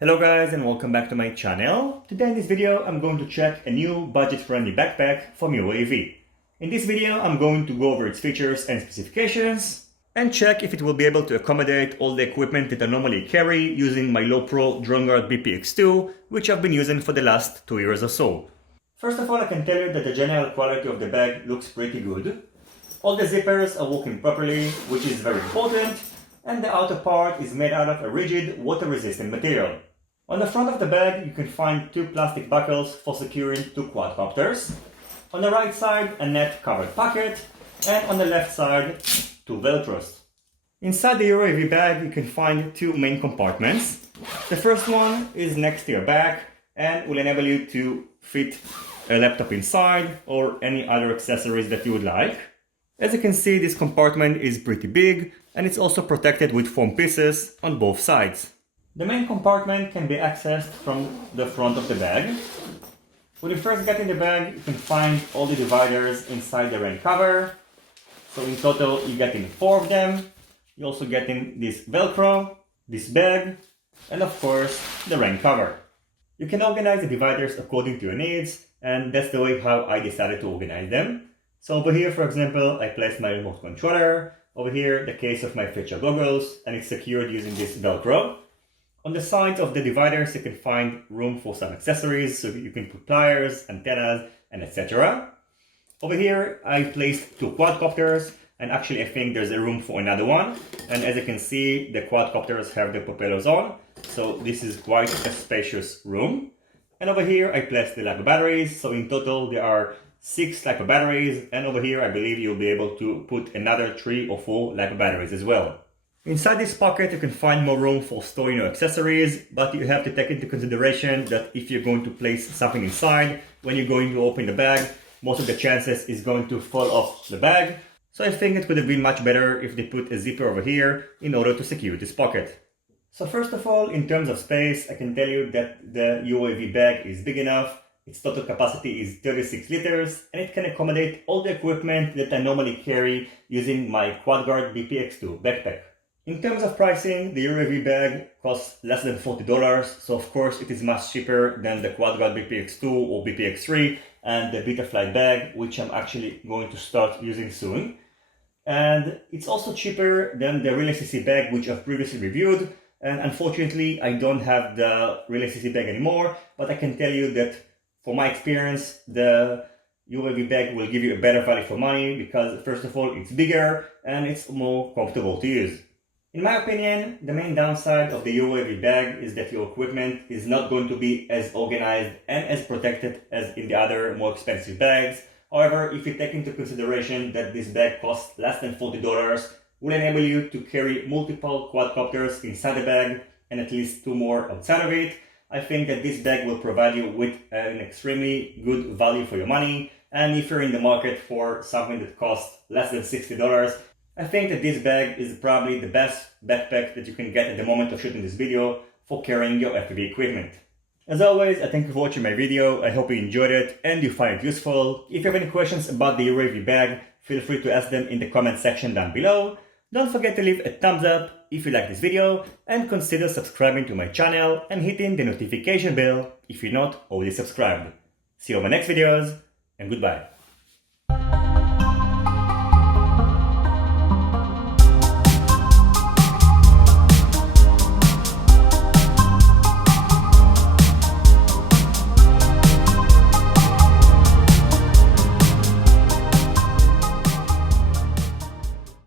Hello guys and welcome back to my channel. Today in this video I'm going to check a new budget-friendly backpack from URUAV. In this video I'm going to go over its features and specifications and check if it will be able to accommodate all the equipment that I normally carry using my low pro DroneGuard BPX2, which I've been using for the last 2 years or so. First of all, I can tell you that the general quality of the bag looks pretty good. All the zippers are working properly, which is very important, and the outer part is made out of a rigid, water-resistant material. On the front of the bag, you can find 2 plastic buckles for securing 2 quadcopters. On the right side, a net-covered pocket, and on the left side, 2 Velcros. Inside the URUAV bag, you can find 2 main compartments. The first one is next to your back and will enable you to fit a laptop inside or any other accessories that you would like. As you can see, this compartment is pretty big and it's also protected with foam pieces on both sides. The main compartment can be accessed from the front of the bag. When you first get in the bag, you can find all the dividers inside the rain cover. So in total, you're getting 4 of them. You're also getting this Velcro, this bag, and of course, the rain cover. You can organize the dividers according to your needs, and that's the way how I decided to organize them. So over here, for example, I placed my remote controller. Over here, the case of my feature goggles, and it's secured using this Velcro. On the sides of the dividers, you can find room for some accessories, so you can put pliers, antennas, and etc. Over here, I placed 2 quadcopters, and actually I think there's a room for another one. And as you can see, the quadcopters have the propellers on, so this is quite a spacious room. And over here, I placed the LiPo batteries, so in total there are 6 LiPo batteries, and over here I believe you'll be able to put another 3 or 4 LiPo batteries as well. Inside this pocket you can find more room for storing your accessories, but you have to take into consideration that if you're going to place something inside, when you're going to open the bag, most of the chances is going to fall off the bag. So I think it would have been much better if they put a zipper over here in order to secure this pocket. So first of all, in terms of space, I can tell you that the URUAV bag is big enough. Its total capacity is 36 liters and it can accommodate all the equipment that I normally carry using my QuadGuard BPX2 backpack. In terms of pricing, the URUAV bag costs less than $40, so of course it is much cheaper than the QuadGuard BPX2 or BPX3 and the Betaflight bag, which I'm actually going to start using soon. And it's also cheaper than the Relay CC bag, which I've previously reviewed. And unfortunately, I don't have the Relay CC bag anymore, but I can tell you that for my experience, the URUAV bag will give you a better value for money because first of all, it's bigger and it's more comfortable to use. In my opinion, the main downside of the URUAV bag is that your equipment is not going to be as organized and as protected as in the other more expensive bags. However, if you take into consideration that this bag costs less than $40, will enable you to carry multiple quadcopters inside the bag and at least 2 more outside of it, I think that this bag will provide you with an extremely good value for your money. And if you're in the market for something that costs less than $60, I think that this bag is probably the best backpack that you can get at the moment of shooting this video for carrying your FPV equipment. As always, I thank you for watching my video. I hope you enjoyed it and you find it useful. If you have any questions about the URUAV bag, feel free to ask them in the comment section down below. Don't forget to leave a thumbs up if you like this video and consider subscribing to my channel and hitting the notification bell if you're not already subscribed. See you on my next videos and goodbye.